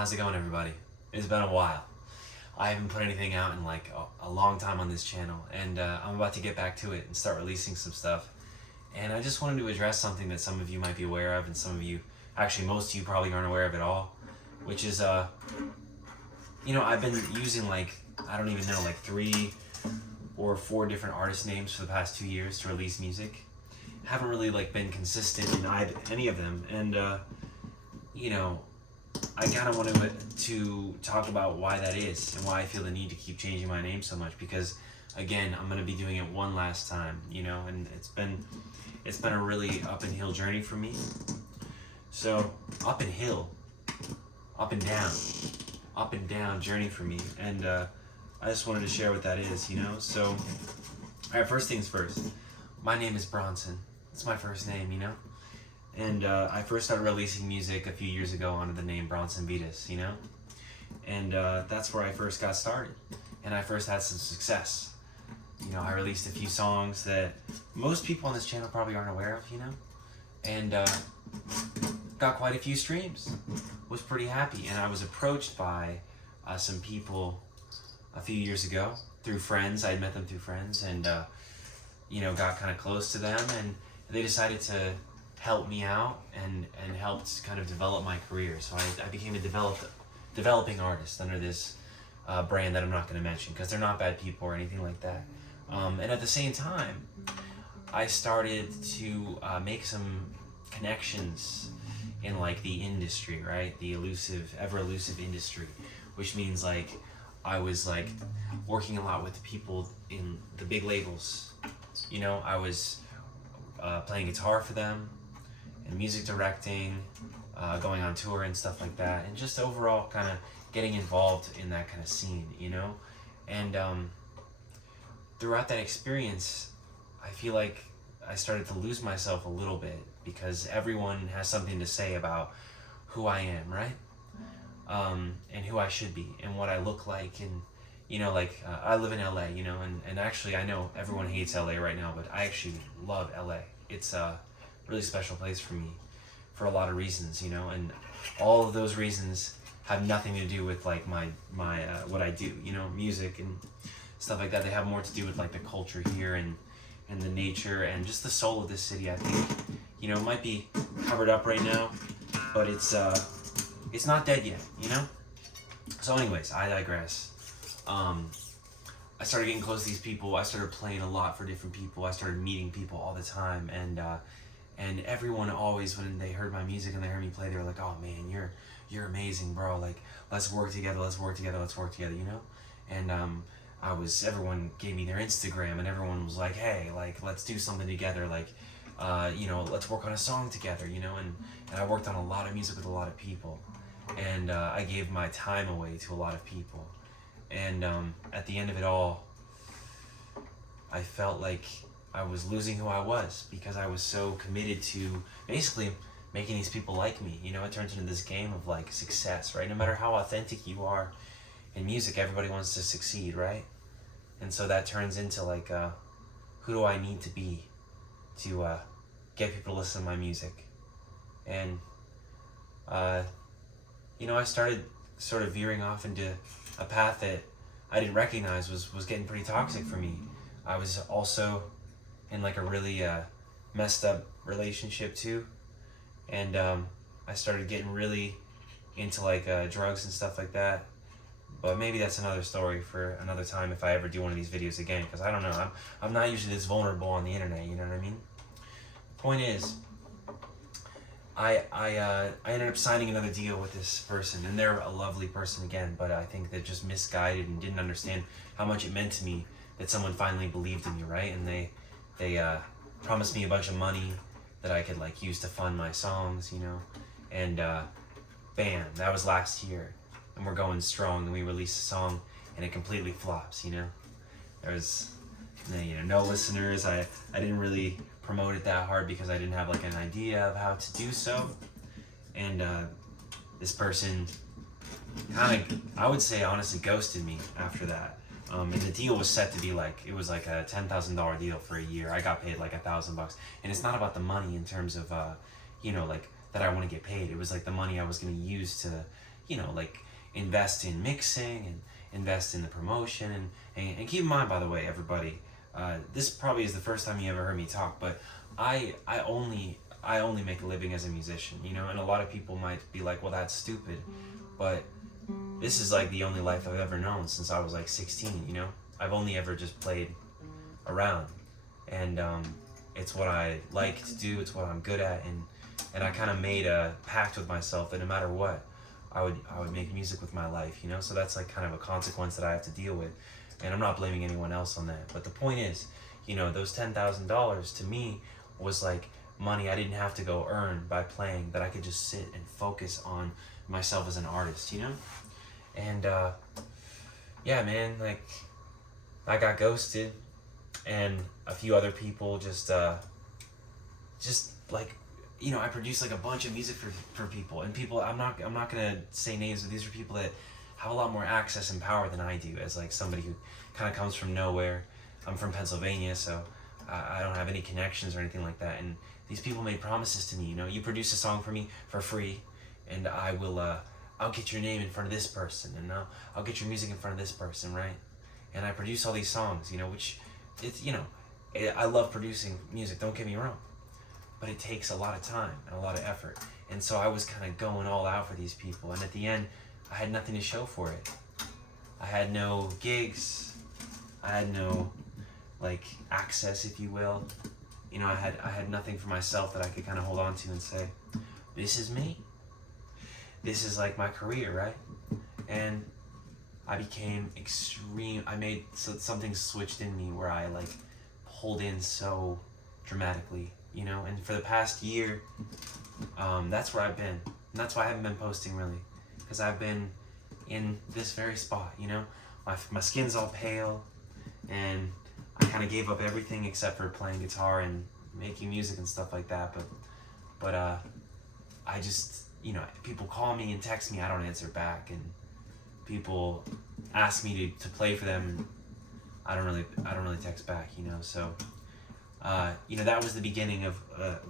How's it going, everybody? It's been a while. I haven't put anything out in like a long time on this channel, and I'm about to get back to it and start releasing some stuff. And I just wanted to address something that some of you might be aware of, and some of you, actually most of you probably aren't aware of at all, which is, I've been using I don't even know, 3 or 4 different artist names for the past 2 years to release music. Haven't really been consistent in any of them, and I kind of wanted to talk about why that is and why I feel the need to keep changing my name so much, because again, I'm going to be doing it one last time, and it's been a really up and hill journey for me. So up and hill, up and down journey for me, and I just wanted to share what that is, So, all right, first things first. My name is Bronson. It's my first name, And I first started releasing music a few years ago under the name Bronson Vetus, And that's where I first got started. And I first had some success. I released a few songs that most people on this channel probably aren't aware of, And got quite a few streams. Was pretty happy. And I was approached by some people a few years ago through friends. I had met them through friends, and got kind of close to them, and they decided to help me out and helped kind of develop my career. So I became a developing artist under this brand that I'm not going to mention, because they're not bad people or anything like that. And at the same time, I started to make some connections in the industry, right? The ever elusive industry, which means I was working a lot with people in the big labels. I was playing guitar for them, and music directing, going on tour and stuff like that, and just overall kind of getting involved in that kind of scene, And throughout that experience, I feel like I started to lose myself a little bit, because everyone has something to say about who I am, right? And who I should be, and what I look like, and I live in LA, and actually I know everyone hates LA right now, but I actually love LA. It's a really special place for me for a lot of reasons, and all of those reasons have nothing to do with my what I do, music and stuff like that. They have more to do with the culture here and the nature and just the soul of this city. I think, it might be covered up right now, but it's not dead yet, So anyways, I digress. I started getting close to these people. I started playing a lot for different people. I started meeting people all the time, and everyone always, when they heard my music and they heard me play, they were like, "Oh man, you're amazing, bro. Let's work together. Let's work together. Let's work together." And everyone gave me their Instagram, and everyone was like, "Hey, let's do something together. Let's work on a song together." And I worked on a lot of music with a lot of people, and I gave my time away to a lot of people. And at the end of it all, I felt like I was losing who I was, because I was so committed to basically making these people like me. It turns into this game of success, right? No matter how authentic you are in music, everybody wants to succeed, right? And so that turns into who do I need to be to get people to listen to my music? And I started sort of veering off into a path that I didn't recognize was getting pretty toxic for me. I was also in a really messed up relationship too, and I started getting really into drugs and stuff like that. But maybe that's another story for another time if I ever do one of these videos again, because I don't know. I'm not usually this vulnerable on the internet. You know what I mean? The point is, I ended up signing another deal with this person, and they're a lovely person again, but I think they're just misguided and didn't understand how much it meant to me that someone finally believed in me, right? And they promised me a bunch of money that I could use to fund my songs, and bam, that was last year, and we're going strong, and we released a song, and it completely flops, There was no listeners. I didn't really promote it that hard because I didn't have an idea of how to do so. And this person kind of, I would say honestly, ghosted me after that. And the deal was set to be it was a $10,000 deal for a year. I got paid $1,000, and it's not about the money in terms of that I want to get paid. It was the money I was going to use to like invest in mixing and invest in the promotion. And keep in mind, by the way, everybody, this probably is the first time you ever heard me talk, but I only make a living as a musician, and a lot of people might be like, well, that's stupid, but this is like the only life I've ever known since I was like 16. I've only ever just played around, and it's what I like to do, it's what I'm good at, and I kind of made a pact with myself that no matter what, I would make music with my life, so that's like kind of a consequence that I have to deal with, and I'm not blaming anyone else on that. But the point is, those $10,000 to me was like money I didn't have to go earn by playing, that I could just sit and focus on myself as an artist, and yeah, man, like I got ghosted, and a few other people just like, I produce like a bunch of music for people, and people, I'm not gonna say names, but these are people that have a lot more access and power than I do, as like somebody who kind of comes from nowhere. I'm from Pennsylvania, so I don't have any connections or anything like that, and these people made promises to me, you produce a song for me for free, and I'll get your name in front of this person, and I'll get your music in front of this person, right? And I produce all these songs, which it's, I love producing music, don't get me wrong, but it takes a lot of time and a lot of effort. And so I was kind of going all out for these people, and at the end, I had nothing to show for it. I had no gigs, I had no like access, if you will. I had nothing for myself that I could kind of hold on to and say, this is me. This is like my career, right? And I became I made something switched in me where I like pulled in so dramatically, and for the past year, that's where I've been. And that's why I haven't been posting really, because I've been in this very spot, my skin's all pale, and I kind of gave up everything except for playing guitar and making music and stuff like that, but I just, people call me and text me, I don't answer back, and people ask me to play for them, and I don't really text back, so that was the beginning of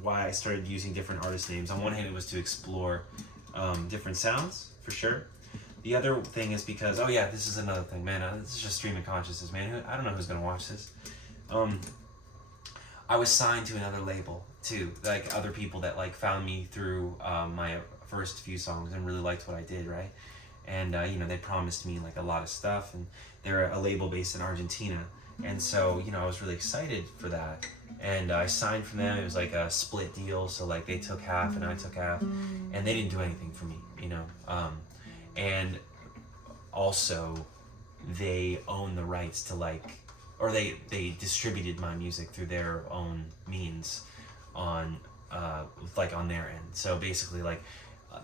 why I started using different artist names. On one hand, it was to explore different sounds, for sure. The other thing is because, oh yeah, this is another thing, man, this is just stream of consciousness, man. I don't know who's gonna watch this. I was signed to another label too, like other people that like found me through my first few songs and really liked what I did, right? And they promised me like a lot of stuff, and they're a label based in Argentina, and so I was really excited for that, and I signed from them. It was like a split deal, so like they took half and I took half, and they didn't do anything for me, and also they own the rights to or they distributed my music through their own means on on their end. So basically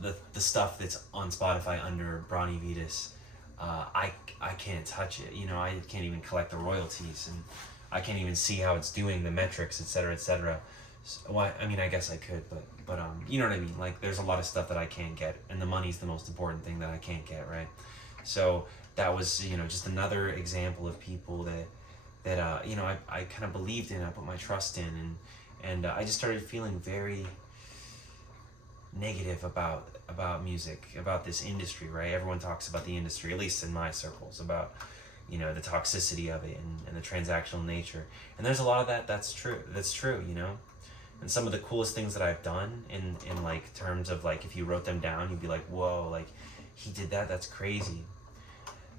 the stuff that's on Spotify under Bronny Vetus, I can't touch it. I can't even collect the royalties, and I can't even see how it's doing the metrics, etc., etc. So, well, I mean, I guess I could, but you know what I mean. Like, there's a lot of stuff that I can't get, and the money's the most important thing that I can't get, right? So that was just another example of people that I kind of believed in. I put my trust in, and I just started feeling very negative about music, about this industry, right? Everyone talks about the industry, at least in my circles, about the toxicity of it and the transactional nature. And there's a lot of that's true, and some of the coolest things that I've done in like terms of like, if you wrote them down, you'd be like, whoa, like he did that's crazy.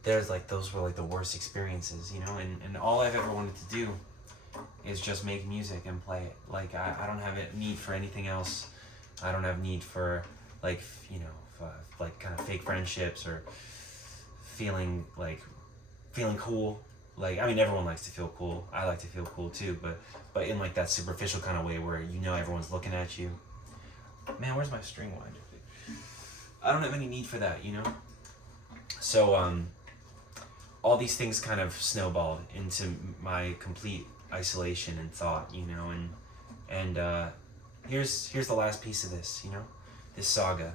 There's like, those were like the worst experiences, and all I've ever wanted to do is just make music and play it. Like I don't have a need for anything else. I don't have need for like kind of fake friendships or feeling cool. Like, I mean, everyone likes to feel cool. I like to feel cool too, but in like that superficial kind of way where everyone's looking at you. Man, where's my string winder? I don't have any need for that, So all these things kind of snowballed into my complete isolation and thought, and here's the last piece of this, this saga.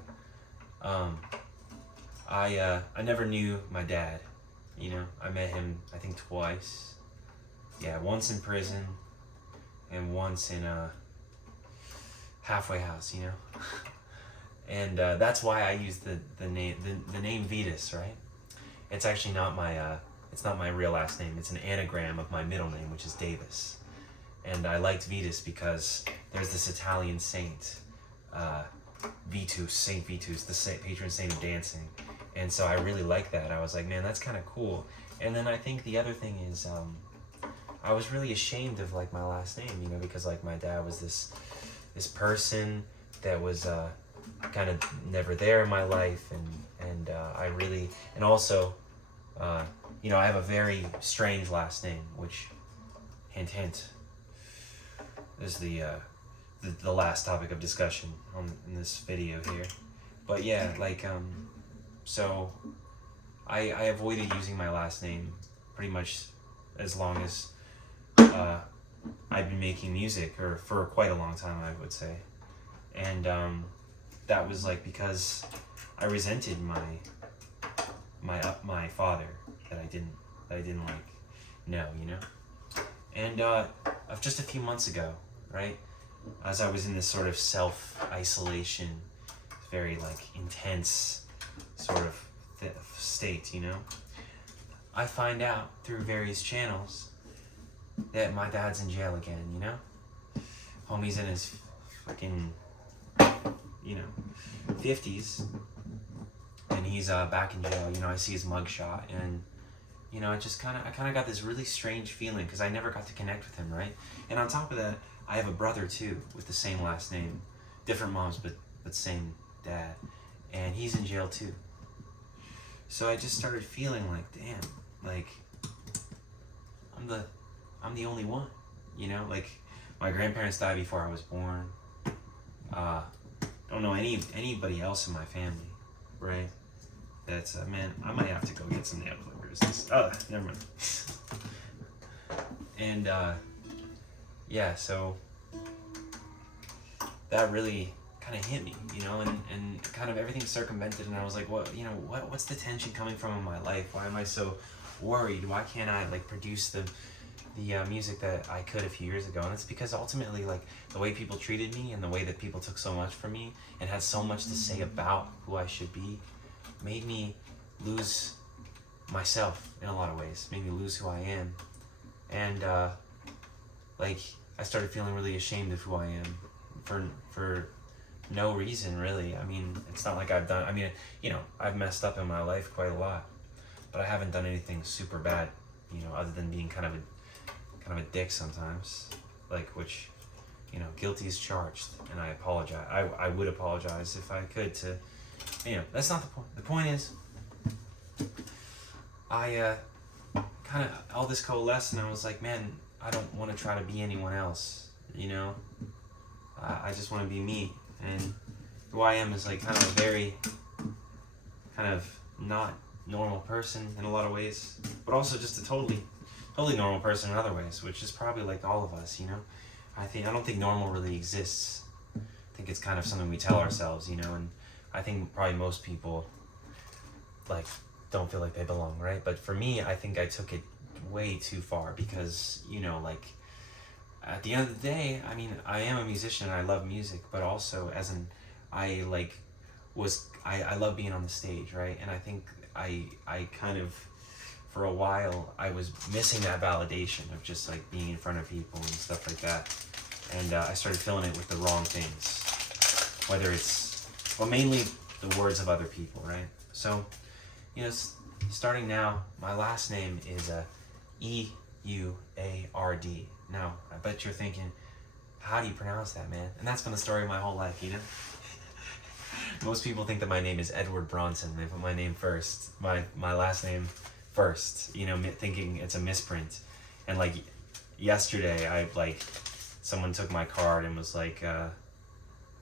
I never knew my dad. I met him, I think, twice. Yeah, once in prison and once in a halfway house, and that's why I use the name Vetus, right? It's actually not my it's not my real last name. It's an anagram of my middle name, which is Davis. And I liked Vetus because there's this Italian saint, Vitus, Saint Vitus, the patron saint of dancing. And so I really like that. I was like, man, that's kind of cool. And then I think the other thing is, I was really ashamed of like my last name, you know, because like my dad was this person that was kind of never there in my life, and I really, and also, you know, I have a very strange last name, which, hint hint, is the last topic of discussion in this video here. But yeah, like so I avoided using my last name pretty much as long as I've been making music, or for quite a long time, I would say. And that was like because I resented my father that I didn't like know, you know. And of just a few months ago, right, as I was in this sort of self-isolation, very like intense sort of state, you know, I find out through various channels that my dad's in jail again, you know. Homie's in his fucking, you know, 50s, and he's back in jail. You know, I see his mugshot, and you know, I kind of got this really strange feeling because I never got to connect with him, right? And on top of that, I have a brother too with the same last name, different moms, but same dad, and he's in jail too. So I just started feeling like, damn, like I'm the only one, you know. Like my grandparents died before I was born. Don't know anybody else in my family, right? That's man, I might have to go get some nail clippers. Oh, never mind. And yeah, so that really kind of hit me, you know, and kind of everything circumvented, and I was like, what, you know, what's the tension coming from in my life? Why am I so worried? Why can't I like produce the music that I could a few years ago? And it's because ultimately, like, the way people treated me and the way that people took so much from me and had so much to say about who I should be made me lose myself in a lot of ways, made me lose who I am. And like, I started feeling really ashamed of who I am for no reason, really. I mean, it's not like I mean, you know, I've messed up in my life quite a lot, but I haven't done anything super bad, you know, other than being kind of a dick sometimes, like, which, you know, guilty as charged, and I apologize. I would apologize if I could to, you know, that's not the point. The point is, I kind of, all this coalesced, and I was like, man, I don't want to try to be anyone else, you know. I just want to be me, and who I am is like kind of a very kind of not normal person in a lot of ways, but also just a totally normal person in other ways, which is probably like all of us, you know. I don't think normal really exists. I think it's kind of something we tell ourselves, you know, and I think probably most people like don't feel like they belong, right? But for me, I think I took it way too far because, you know, like, at the end of the day, I mean, I am a musician and I love music, but also I love being on the stage, right? And I think I kind of, for a while, I was missing that validation of just like being in front of people and stuff like that. And I started filling it with the wrong things, whether it's, well, mainly the words of other people, right? So, you know, starting now, my last name is E-U-A-R-D. Now, I bet you're thinking, how do you pronounce that, man? And that's been the story of my whole life, you know? Most people think that my name is Edward Bronson. They put my name first, my last name first, you know, thinking it's a misprint. And like yesterday, someone took my card and was like,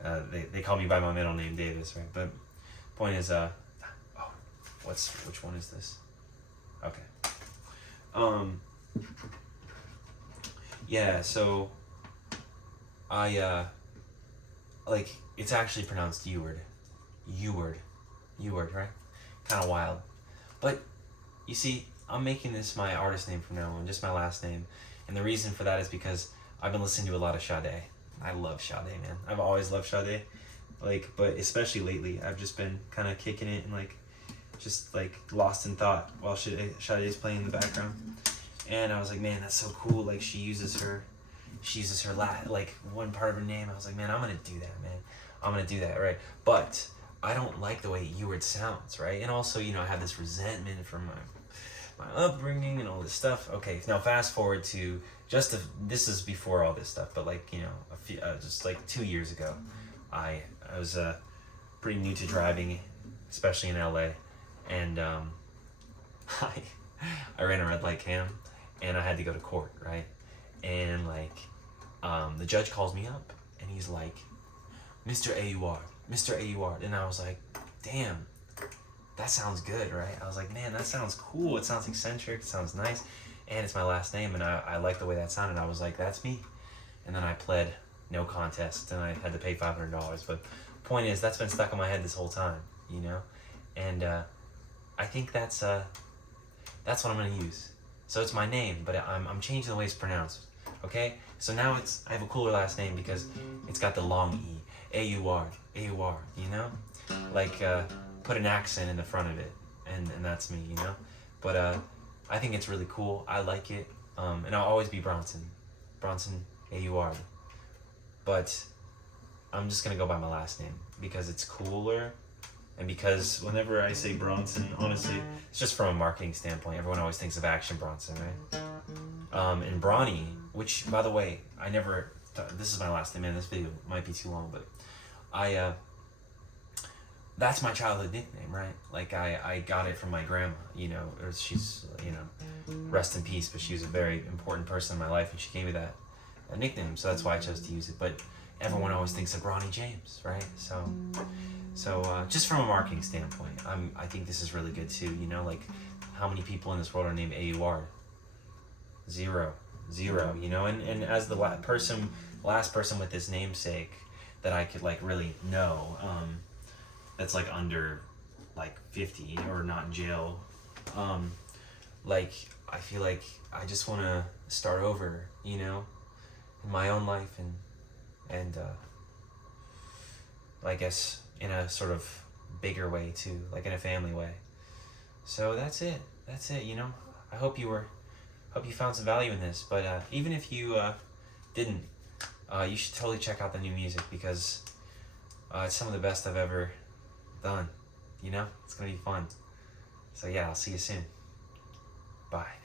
they called me by my middle name, Davis, right? But point is, which one is this? Okay. Yeah, so I like, it's actually pronounced Eward, right? Kind of wild. But you see, I'm making this my artist name from now on, just my last name. And the reason for that is because I've been listening to a lot of Sade. I love Sade, man. I've always loved Sade. Like, but especially lately, I've just been kind of kicking it and like, just like lost in thought while Sade's playing in the background. And I was like, man, that's so cool. Like she uses her like one part of her name. I was like, man, I'm gonna do that, man. I'm gonna do that, right? But I don't like the way Ewart sounds, right? And also, I have this resentment from my upbringing and all this stuff. Okay, now fast forward to this is before all this stuff, but like a few, just like 2 years ago, I was pretty new to driving, especially in LA, and I ran a red light cam, and I had to go to court, right? And like the judge calls me up, and he's like, Mr. AUR, and I was like, damn, that sounds good, right? I was like, man, that sounds cool. It sounds eccentric. It sounds nice. And it's my last name, and I like the way that sounded. I was like, that's me. And then I pled no contest, and I had to pay $500. But point is, that's been stuck in my head this whole time, And I think that's what I'm going to use. So it's my name, but I'm changing the way it's pronounced, okay? So now I have a cooler last name because it's got the long E. AUR, Like, put an accent in the front of it, and that's me, But I think it's really cool. I like it, and I'll always be Bronson AUR. But I'm just gonna go by my last name because it's cooler, and because whenever I say Bronson, honestly, it's just from a marketing standpoint. Everyone always thinks of Action Bronson, right? And Bronny, which by the way, I never. This is my last name, man. This video might be too long, but that's my childhood nickname, right? Like I got it from my grandma, she's, rest in peace, but she was a very important person in my life, and she gave me that nickname, so that's why I chose to use it. But everyone always thinks of Bronny James, right? So just from a marketing standpoint, I think this is really good too, like how many people in this world are named AUR? Zero, and as the last person with this namesake that I could like really know, that's like under like 50 or not in jail, like I feel like I just want to start over, in my own life, and I guess in a sort of bigger way too, like in a family way. So that's it, I hope you found some value in this, but even if you didn't, you should totally check out the new music because it's some of the best I've ever done. It's gonna be fun. So yeah, I'll see you soon. Bye.